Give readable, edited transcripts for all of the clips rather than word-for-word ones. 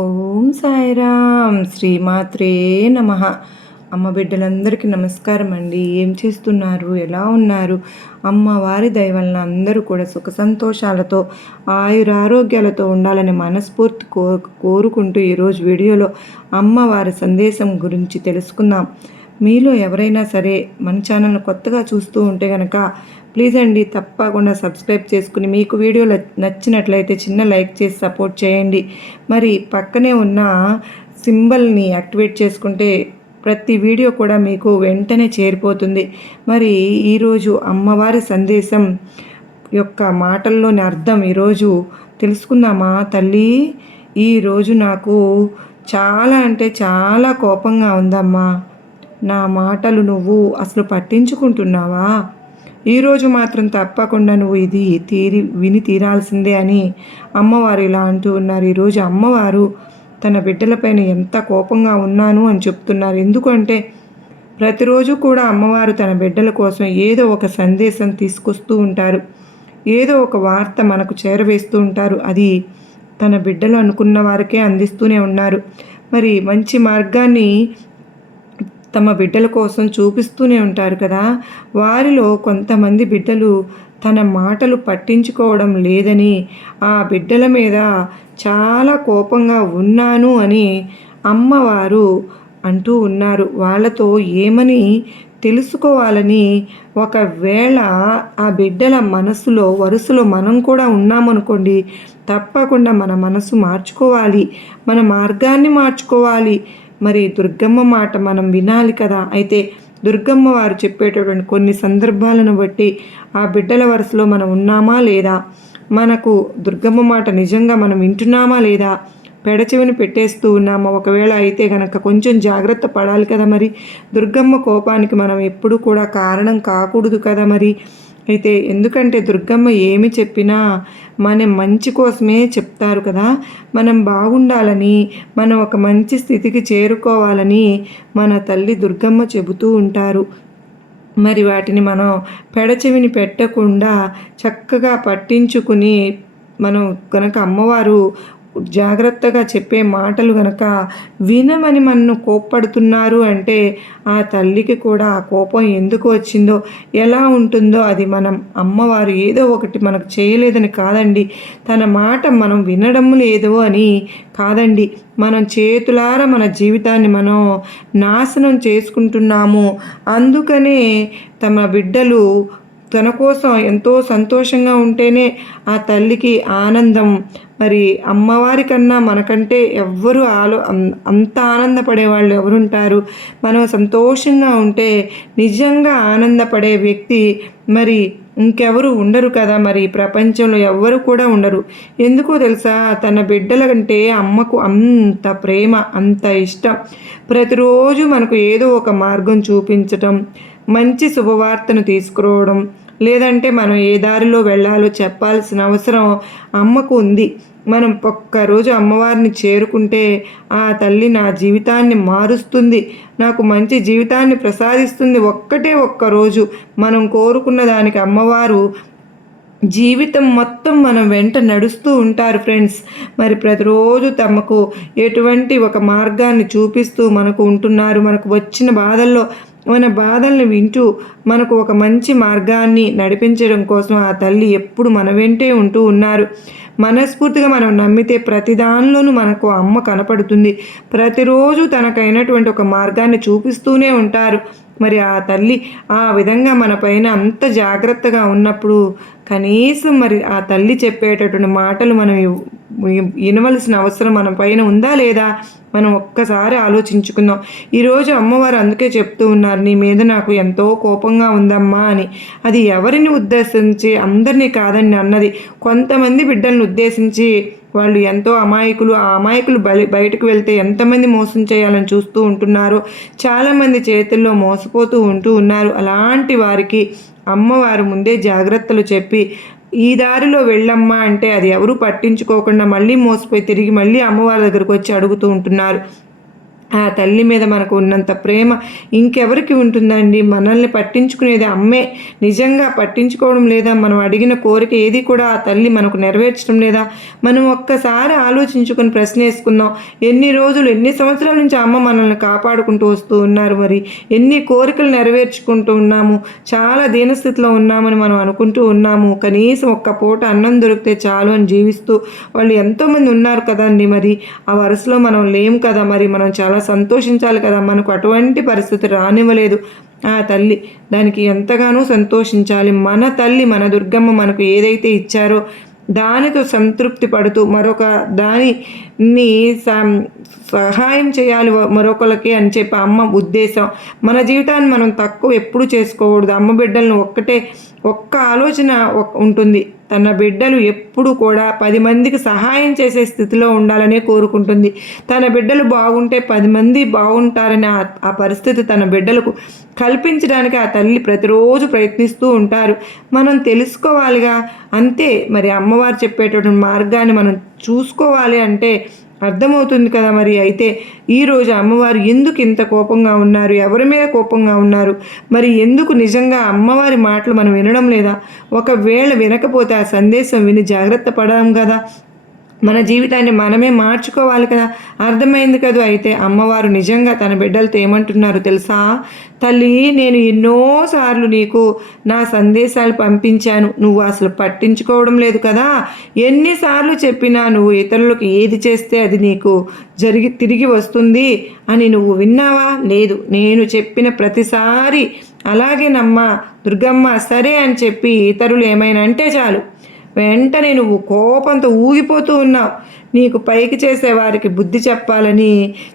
ఓం సాయిరామ్ శ్రీమాత్రే నమ. అమ్మ బిడ్డలందరికీ నమస్కారం అండి. ఏం చేస్తున్నారు? ఎలా ఉన్నారు? అమ్మవారి దయ వలన అందరూ కూడా సుఖ సంతోషాలతో ఆయురారోగ్యాలతో ఉండాలని మనస్ఫూర్తి కోరుకుంటూ ఈరోజు వీడియోలో అమ్మవారి సందేశం గురించి తెలుసుకుందాం. మీలో ఎవరైనా సరే మన ఛానల్ని కొత్తగా చూస్తూ ఉంటే కనుక ప్లీజ్ అండి తప్పకుండా సబ్స్క్రైబ్ చేసుకుని మీకు వీడియో నచ్చినట్లయితే చిన్న లైక్ చేసి సపోర్ట్ చేయండి. మరి పక్కనే ఉన్న సింబల్ని యాక్టివేట్ చేసుకుంటే ప్రతి వీడియో కూడా మీకు వెంటనే చేరిపోతుంది. మరి ఈరోజు అమ్మవారి సందేశం యొక్క మాటల్లోని అర్థం ఈరోజు తెలుసుకుందామా తల్లి? ఈరోజు నాకు చాలా అంటే చాలా కోపంగా ఉందమ్మా. నా మాటలు నువ్వు అసలు పట్టించుకుంటున్నావా? ఈరోజు మాత్రం తప్పకుండా నువ్వు ఇది విని తీరాల్సిందే అని అమ్మవారు ఇలా అంటూ ఉన్నారు. ఈరోజు అమ్మవారు తన బిడ్డలపైన ఎంత కోపంగా ఉన్నాను అని చెప్తున్నారు. ఎందుకంటే ప్రతిరోజు కూడా అమ్మవారు తన బిడ్డల కోసం ఏదో ఒక సందేశం తీసుకొస్తూ ఉంటారు, ఏదో ఒక వార్త మనకు చేరవేస్తూ ఉంటారు. అది తన బిడ్డలు అనుకున్న వారికే అందిస్తూనే ఉన్నారు. మరి మంచి మార్గాన్ని తమ బిడ్డల కోసం చూపిస్తూనే ఉంటారు కదా. వారిలో కొంతమంది బిడ్డలు తన మాటలు పట్టించుకోవడం లేదని ఆ బిడ్డల మీద చాలా కోపంగా ఉన్నాను అని అమ్మవారు అంటూ ఉన్నారు. వాళ్ళతో ఏమని తెలుసుకోవాలని ఒకవేళ ఆ బిడ్డల మనసులో వరుసలో మనం కూడా ఉన్నామనుకోండి, తప్పకుండా మన మనసు మార్చుకోవాలి, మన మార్గాన్ని మార్చుకోవాలి. మరి దుర్గమ్మ మాట మనం వినాలి కదా. అయితే దుర్గమ్మ వారు చెప్పేటటువంటి కొన్ని సందర్భాలను బట్టి ఆ బిడ్డల వరుసలో మనం ఉన్నామా లేదా, మనకు దుర్గమ్మ మాట నిజంగా మనం వింటున్నామా లేదా, పెడచెవిని పెట్టేస్తూ ఉన్నామా? ఒకవేళ అయితే కనుక కొంచెం జాగ్రత్త పడాలి కదా. మరి దుర్గమ్మ కోపానికి మనం ఎప్పుడు కూడా కారణం కాకూడదు కదా. మరి అయితే ఎందుకంటే దుర్గమ్మ ఏమి చెప్పినా మన మంచి కోసమే చెప్తారు కదా. మనం బాగుండాలని, మనం ఒక మంచి స్థితికి చేరుకోవాలని మన తల్లి దుర్గమ్మ చెబుతూ ఉంటారు. మరి వాటిని మనం పెడచెవిని పెట్టకుండా చక్కగా పట్టించుకుని మనం కనుక అమ్మవారు జాగ్రత్తగా చెప్పే మాటలు గనక వినమని మనను కోప్పడుతున్నారు అంటే ఆ తల్లికి కూడా ఆ కోపం ఎందుకు వచ్చిందో, ఎలా ఉంటుందో అది మనం అమ్మవారు ఏదో ఒకటి మనకు చేయలేదని కాదండి, తన మాట మనం వినడం లేదు అని కాదండి, మనం చేతులారా మన జీవితాన్ని మనం నాశనం చేసుకుంటున్నాము. అందుకనే తమ బిడ్డలు తన కోసం ఎంతో సంతోషంగా ఉంటేనే ఆ తల్లికి ఆనందం. మరి అమ్మవారి కన్నా మనకంటే ఎవ్వరు అంత ఆనందపడే వాళ్ళు ఎవరుంటారు? మనం సంతోషంగా ఉంటే నిజంగా ఆనందపడే వ్యక్తి మరి ఇంకెవరు ఉండరు కదా. మరి ప్రపంచంలో ఎవ్వరు కూడా ఉండరు. ఎందుకో తెలుసా? తన బిడ్డల కంటే అమ్మకు అంత ప్రేమ, అంత ఇష్టం. ప్రతిరోజు మనకు ఏదో ఒక మార్గం చూపించటం, మంచి శుభవార్తను తీసుకురావడం, లేదంటే మనం ఏ దారిలో వెళ్ళాలో చెప్పాల్సిన అవసరం అమ్మకు ఉంది. మనం ఒక్కరోజు అమ్మవారిని చేరుకుంటే ఆ తల్లి నా జీవితాన్ని మారుస్తుంది, నాకు మంచి జీవితాన్ని ప్రసాదిస్తుంది. ఒక్కరోజు మనం కోరుకున్న దానికి అమ్మవారు జీవితం మొత్తం మనం వెంట నడుస్తూ ఉంటారు ఫ్రెండ్స్. మరి ప్రతిరోజు తమకు ఎటువంటి ఒక మార్గాన్ని చూపిస్తూ మనకు ఉంటున్నారు. మనకు వచ్చిన బాధల్లో మన బాధల్ని వింటూ మనకు ఒక మంచి మార్గాన్ని నడిపించడం కోసం ఆ తల్లి ఎప్పుడు మన వెంటే ఉంటూ ఉన్నారు. మనస్ఫూర్తిగా మనం నమ్మితే ప్రతి దానిలోనూ మనకు అమ్మ కనపడుతుంది. ప్రతిరోజు తనకైనటువంటి ఒక మార్గాన్ని చూపిస్తూనే ఉంటారు. మరి ఆ తల్లి ఆ విధంగా మన పైన అంత జాగ్రత్తగా ఉన్నప్పుడు కనీసం మరి ఆ తల్లి చెప్పేటటువంటి మాటలు మనం వినవలసిన అవసరం మన పైన ఉందా లేదా? మనం ఒక్కసారి ఆలోచించుకుందాం. ఈరోజు అమ్మవారు అందుకే చెప్తూ ఉన్నారు, నీ మీద నాకు ఎంతో కోపంగా ఉందమ్మా అని. అది ఎవరిని ఉద్దేశించి? అందరినీ కాదండి అన్నది, కొంతమంది బిడ్డలను ఉద్దేశించి. వాళ్ళు ఎంతో అమాయకులు. ఆ అమాయకులు బయటకు వెళ్తే ఎంతమంది మోసం చేయాలని చూస్తూ ఉంటున్నారు. చాలామంది చేతుల్లో మోసపోతూ ఉంటూ ఉన్నారు. అలాంటి వారికి అమ్మవారు ముందే జాగ్రత్తలు చెప్పి ఈ దారిలో వెళ్ళమ్మా అంటే అది ఎవరు పట్టించుకోకుండా మళ్ళీ మోసపోయి తిరిగి మళ్ళీ అమ్మవారి దగ్గరకు వచ్చి అడుగుతూ ఉంటున్నారు. ఆ తల్లి మీద మనకు ఉన్నంత ప్రేమ ఇంకెవరికి ఉంటుందండి? మనల్ని పట్టించుకునేది అమ్మే. నిజంగా పట్టించుకోవడం లేదా? మనం అడిగిన కోరిక ఏది కూడా ఆ తల్లి మనకు నెరవేర్చడం లేదా? మనం ఒక్కసారి ఆలోచించుకొని ప్రశ్న వేసుకుందాం. ఎన్ని రోజులు, ఎన్ని సంవత్సరాల నుంచి అమ్మ మనల్ని కాపాడుకుంటూ వస్తూ ఉన్నారు. మరి ఎన్ని కోరికలు నెరవేర్చుకుంటూ ఉన్నాము. చాలా దీనస్థితిలో ఉన్నామని మనం అనుకుంటూ ఉన్నాము. కనీసం ఒక్క పూట అన్నం దొరికితే చాలు అని జీవిస్తూ వాళ్ళు ఎంతోమంది ఉన్నారు కదండి. మరి ఆ వరుసలో మనం లేము కదా. మరి మనం చాలా సంతోషించాలి కదా. మనకు అటువంటి పరిస్థితి రానివ్వలేదు ఆ తల్లి. దానికి ఎంతగానో సంతోషించాలి. మన తల్లి, మన దుర్గమ్మ మనకు ఏదైతే ఇచ్చారో దానితో సంతృప్తి పడుతూ మరొక దానిని సహాయం చేయాలి మరొకరికి అని చెప్పి అమ్మ ఉద్దేశం. మన జీవితాన్ని మనం తక్కువ ఎప్పుడు చేసుకోకూడదు. అమ్మ బిడ్డలను ఒక్క ఆలోచన ఉంటుంది. తన బిడ్డలు ఎప్పుడు కూడా 10 మందికి సహాయం చేసే స్థితిలో ఉండాలనే కోరుకుంటుంది. తన బిడ్డలు బాగుంటే 10 మంది బాగుంటారని ఆ పరిస్థితి తన బిడ్డలకు కల్పించడానికి ఆ తల్లి ప్రతిరోజు ప్రయత్నిస్తూ ఉంటారు. మనం తెలుసుకోవాలిగా. అంతే. మరి అమ్మవారు చెప్పేటటువంటి మార్గాన్ని మనం చూసుకోవాలి అంటే అర్థమవుతుంది కదా. మరి అయితే ఈరోజు అమ్మవారు ఎందుకు ఇంత కోపంగా ఉన్నారు? ఎవరి మీద కోపంగా ఉన్నారు? మరి ఎందుకు నిజంగా అమ్మవారి మాటలు మనం వినడం లేదా? ఒకవేళ వినకపోతే ఆ సందేశం విని జాగ్రత్త పడాం కదా. మన జీవితాన్ని మనమే మార్చుకోవాలి కదా. అర్థమైంది కదా. అయితే అమ్మవారు నిజంగా తన బిడ్డలతో ఏమంటున్నారు తెలుసా? తల్లి, నేను ఎన్నోసార్లు నీకు నా సందేశాలు పంపించాను, నువ్వు అసలు పట్టించుకోవడం లేదు కదా. ఎన్నిసార్లు చెప్పినా నువ్వు ఇతరులకు ఏది చేస్తే అది నీకు తిరిగి వస్తుంది అని నువ్వు విన్నావా? లేదు. నేను చెప్పిన ప్రతిసారి అలాగేనమ్మా దుర్గమ్మ సరే అని చెప్పి ఇతరులు ఏమైనా అంటే చాలు వెంటనే నువ్వు కోపంతో ఊగిపోతూ ఉన్నావు. నీకు పైకి చేసే వారికి బుద్ధి చెప్పాలని,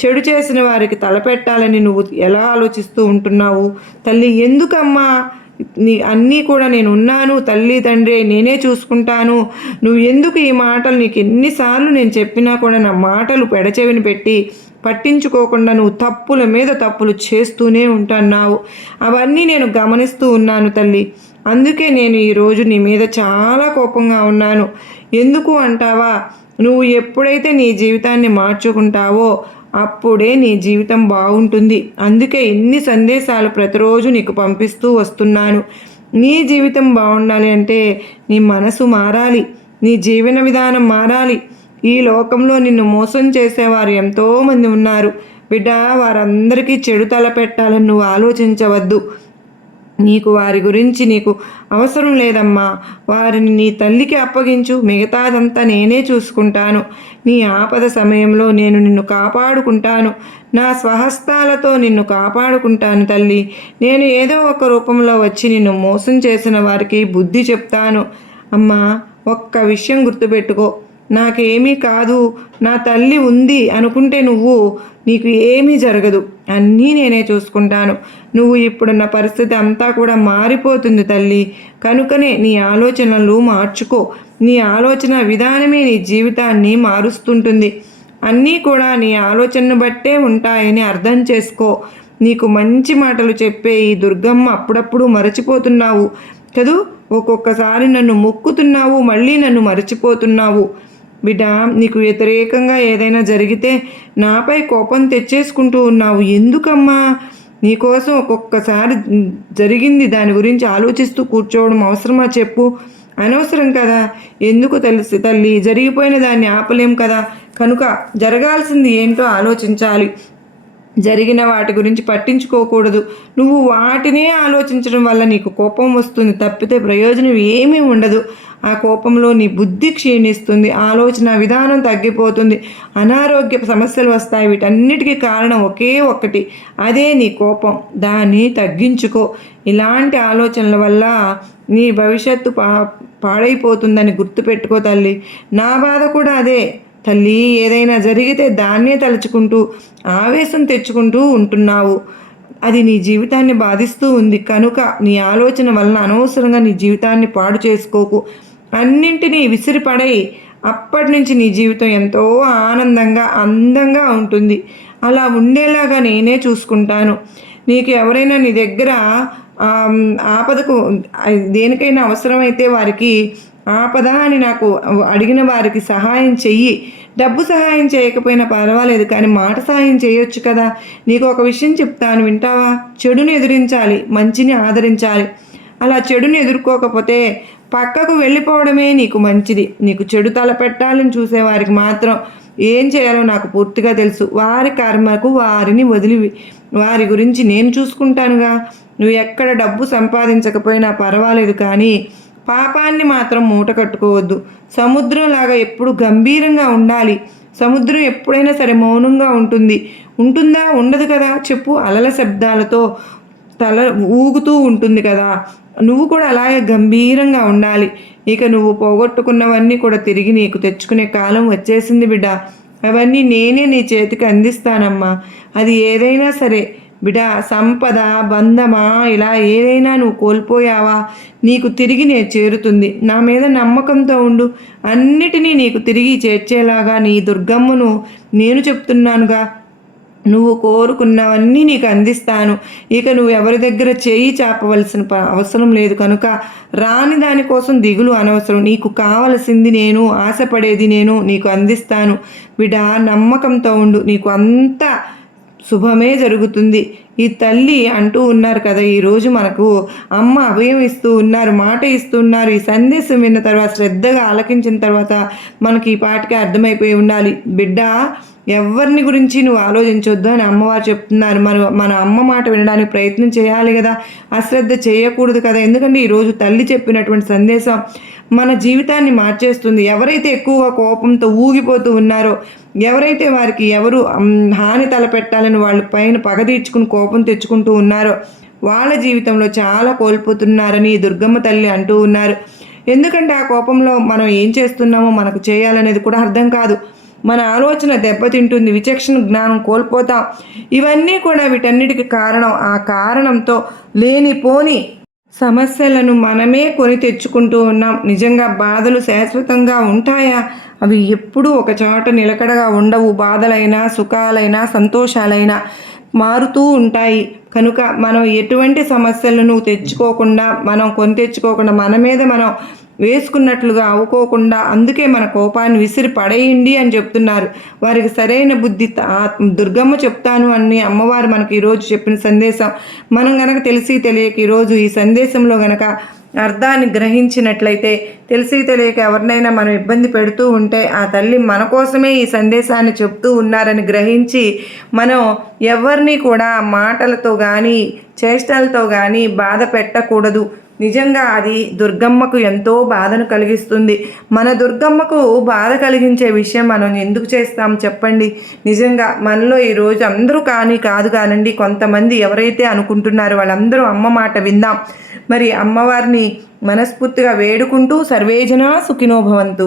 చెడు చేసిన వారికి తలపెట్టాలని నువ్వు ఎలా ఆలోచిస్తూ ఉంటున్నావు? తల్లి, ఎందుకమ్మా అన్నీ కూడా నేను ఉన్నాను, తల్లి తండ్రి నేనే చూసుకుంటాను, నువ్వు ఎందుకు ఈ మాటలు, నీకు ఎన్నిసార్లు నేను చెప్పినా కూడా నా మాటలు పెడచెవిని పెట్టి పట్టించుకోకుండా నువ్వు తప్పుల మీద తప్పులు చేస్తూనే ఉంటున్నావు. అవన్నీ నేను గమనిస్తూ ఉన్నాను తల్లి. అందుకే నేను ఈరోజు నీ మీద చాలా కోపంగా ఉన్నాను. ఎందుకు అంటావా? నువ్వు ఎప్పుడైతే నీ జీవితాన్ని మార్చుకుంటావో అప్పుడే నీ జీవితం బాగుంటుంది. అందుకే ఇన్ని సందేశాలు ప్రతిరోజు నీకు పంపిస్తూ వస్తున్నాను. నీ జీవితం బాగుండాలి అంటే నీ మనసు మారాలి, నీ జీవన విధానం మారాలి. ఈ లోకంలో నిన్ను మోసం చేసేవారు ఎంతోమంది ఉన్నారు బిడ్డ. వారందరికీ చెడు తలపెట్టాలని నువ్వు ఆలోచించవద్దు. నీకు వారి గురించి నీకు అవసరం లేదమ్మా. వారిని నీ తల్లికి అప్పగించు, మిగతాదంతా నేనే చూసుకుంటాను. నీ ఆపద సమయంలో నేను నిన్ను కాపాడుకుంటాను. నా స్వహస్తాలతో నిన్ను కాపాడుకుంటాను తల్లి. నేను ఏదో ఒక రూపంలో వచ్చి నిన్ను మోసం చేసిన వారికి బుద్ధి చెప్తాను. అమ్మా, ఒక్క విషయం గుర్తుపెట్టుకో. నాకేమీ కాదు, నా తల్లి ఉంది అనుకుంటే నీకు ఏమీ జరగదు. అన్నీ నేనే చూసుకుంటాను. నువ్వు ఇప్పుడున్న పరిస్థితి అంతా కూడా మారిపోతుంది తల్లి. కనుకనే నీ ఆలోచనలు మార్చుకో. నీ ఆలోచన విధానమే నీ జీవితాన్ని మారుస్తుంటుంది. అన్నీ కూడా నీ ఆలోచనను బట్టే ఉంటాయని అర్థం చేసుకో. నీకు మంచి మాటలు చెప్పే ఈ దుర్గమ్మ అప్పుడప్పుడు మరచిపోతున్నావు కదూ. ఒక్కొక్కసారి నన్ను మొక్కుతున్నావు, మళ్ళీ నన్ను మరచిపోతున్నావు. బిడ్డ, నీకు వ్యతిరేకంగా ఏదైనా జరిగితే నాపై కోపం తెచ్చేసుకుంటూ ఉన్నావు. ఎందుకమ్మా? నీకోసం ఒక్కొక్కసారి జరిగింది దాని గురించి ఆలోచిస్తూ కూర్చోవడం అవసరమా చెప్పు? అనవసరం కదా. ఎందుకు తెలుసు తల్లి, జరిగిపోయిన దాన్ని ఆపలేం కదా. కనుక జరగాల్సింది ఏంటో ఆలోచించాలి. జరిగిన వాటి గురించి పట్టించుకోకూడదు. నువ్వు వాటినే ఆలోచించడం వల్ల నీకు కోపం వస్తుంది తప్పితే ప్రయోజనం ఏమీ ఉండదు. ఆ కోపంలో నీ బుద్ధి క్షీణిస్తుంది, ఆలోచన విధానం తగ్గిపోతుంది, అనారోగ్య సమస్యలు వస్తాయి. వీటన్నిటికీ కారణం ఒకే ఒక్కటి, అదే నీ కోపం. దాన్ని తగ్గించుకో. ఇలాంటి ఆలోచనల వల్ల నీ భవిష్యత్తు పాడైపోతుందని గుర్తుపెట్టుకో తల్లి. నా బాధ కూడా అదే తల్లి. ఏదైనా జరిగితే దాన్నే తలుచుకుంటూ ఆవేశం తెచ్చుకుంటూ ఉంటున్నావు. అది నీ జీవితాన్ని బాధిస్తూ ఉంది. కనుక నీ ఆలోచన వలన అనవసరంగా నీ జీవితాన్ని పాడు చేసుకోకు. అన్నింటినీ విసిరిపడై అప్పటి నుంచి నీ జీవితం ఎంతో ఆనందంగా అందంగా ఉంటుంది. అలా ఉండేలాగా నేనే చూసుకుంటాను. నీకు ఎవరైనా నీ దగ్గర ఆపదకు దేనికైనా అవసరమైతే వారికి ఆపద అని నాకు అడిగిన వారికి సహాయం చెయ్యి. డబ్బు సహాయం చేయకపోయినా పర్వాలేదు, కానీ మాట సహాయం చేయొచ్చు కదా. నీకు ఒక విషయం చెప్తాను, వింటావా? చెడుని ఎదిరించాలి, మంచిని ఆదరించాలి. అలా చెడుని ఎదుర్కోకపోతే పక్కకు వెళ్ళిపోవడమే నీకు మంచిది. నీకు చెడు తలపెట్టాలని చూసేవారికి మాత్రం ఏం చేయాలో నాకు పూర్తిగా తెలుసు. వారి కర్మకు వారిని వదిలి వారి గురించి నేను చూసుకుంటానుగా. నువ్వు ఎక్కడ డబ్బు సంపాదించకపోయినా పర్వాలేదు, కానీ పాపాన్ని మాత్రం మూట కట్టుకోవద్దు. సముద్రంలాగా ఎప్పుడు గంభీరంగా ఉండాలి. సముద్రం ఎప్పుడైనా సరే మౌనంగా ఉంటుందా? ఉండదు కదా. చెప్పు. అలల శబ్దాలతో తల ఊగుతూ ఉంటుంది కదా. నువ్వు కూడా అలాగే గంభీరంగా ఉండాలి. ఇక నువ్వు పోగొట్టుకున్నవన్నీ కూడా తిరిగి నీకు తెచ్చుకునే కాలం వచ్చేసింది బిడ్డ. అవన్నీ నేనే నీ చేతికి అందిస్తానమ్మా. అది ఏదైనా సరే బిడ్డ, సంపద, బంధమా, ఇలా ఏదైనా నువ్వు కోల్పోయావా, నీకు తిరిగి నేను చేరుతుంది. నా మీద నమ్మకంతో ఉండు. అన్నిటినీ నీకు తిరిగి చేర్చేలాగా నీ దుర్గమ్మను నేను చెప్తున్నానుగా. నువ్వు కోరుకున్నవన్నీ నీకు అందిస్తాను. ఇక నువ్వు ఎవరి దగ్గర చేయి చాపవలసిన అవసరం లేదు. కనుక రాని దానికోసం దిగులు అనవసరం. నీకు కావలసింది నేను, ఆశపడేది నేను నీకు అందిస్తాను. బిడ్డ, నమ్మకంతో ఉండు. నీకు అంతా శుభమే జరుగుతుంది. ఈ తల్లి అంటూ ఉన్నారు కదా, ఈరోజు మనకు అమ్మ అభయం ఇస్తూ ఉన్నారు, మాట ఇస్తున్నారు. ఈ సందేశం విన్న తర్వాత, శ్రద్ధగా ఆలకించిన తర్వాత మనకి ఈ పాటికి అర్థమైపోయి ఉండాలి. బిడ్డ, ఎవరిని గురించి నువ్వు ఆలోచించొద్దు అని అమ్మవారు చెప్తున్నారు. మన అమ్మ మాట వినడానికి ప్రయత్నం చేయాలి కదా, అశ్రద్ధ చేయకూడదు కదా. ఎందుకంటే ఈరోజు తల్లి చెప్పినటువంటి సందేశం మన జీవితాన్ని మార్చేస్తుంది. ఎవరైతే ఎక్కువగా కోపంతో ఊగిపోతూ ఉన్నారో, ఎవరైతే వారికి ఎవరు హాని తలపెట్టాలని వాళ్ళ పైన పగ తీర్చుకుని కోపం తెచ్చుకుంటూ ఉన్నారో, వాళ్ళ జీవితంలో చాలా కోల్పోతున్నారని దుర్గమ్మ తల్లి అంటూ ఉన్నారు. ఎందుకంటే ఆ కోపంలో మనం ఏం చేస్తున్నామో మనకు చేయాలనేది కూడా అర్థం కాదు. మన ఆలోచన దెబ్బతింటుంది, విచక్షణ జ్ఞానం కోల్పోతాం. ఇవన్నీ కూడా వీటన్నిటికీ కారణం. ఆ కారణంతో లేనిపోని సమస్యలను మనమే కొని తెచ్చుకుంటూ ఉన్నాం. నిజంగా బాధలు శాశ్వతంగా ఉంటాయా? అవి ఎప్పుడూ ఒక చోట నిలకడగా ఉండవు. బాధలైనా, సుఖాలైనా, సంతోషాలైనా మారుతూ ఉంటాయి. కనుక మనం ఎటువంటి సమస్యలను తెచ్చుకోకుండా, మనం కొని తెచ్చుకోకుండా, మన మీద మనం వేసుకున్నట్లుగా అవ్వుకోకుండా, అందుకే మన కోపాన్ని విసిరి పడేయండి అని చెప్తున్నారు. వారికి సరైన బుద్ధి దుర్గమ్మ చెప్తాను అని అమ్మవారు మనకి ఈరోజు చెప్పిన సందేశం. మనం గనక తెలిసి తెలియక ఈరోజు ఈ సందేశంలో గనక అర్థాన్ని గ్రహించినట్లయితే, తెలిసి తెలియక ఎవరినైనా మనం ఇబ్బంది పెడుతూ ఉంటే ఆ తల్లి మన కోసమే ఈ సందేశాన్ని చెప్తూ ఉన్నారని గ్రహించి, మనం ఎవరిని కూడా మాటలతో కానీ చేష్టలతో కానీ బాధ పెట్టకూడదు. నిజంగా అది దుర్గమ్మకు ఎంతో బాధను కలిగిస్తుంది. మన దుర్గమ్మకు బాధ కలిగించే విషయం మనం ఎందుకు చేస్తాం చెప్పండి? నిజంగా మనలో ఈరోజు అందరూ కాదు కానండి, కొంతమంది ఎవరైతే అనుకుంటున్నారో వాళ్ళందరూ అమ్మ మాట విందాం. మరి అమ్మవారిని మనస్ఫూర్తిగా వేడుకుంటూ సర్వేజన సుఖినో భవంతు.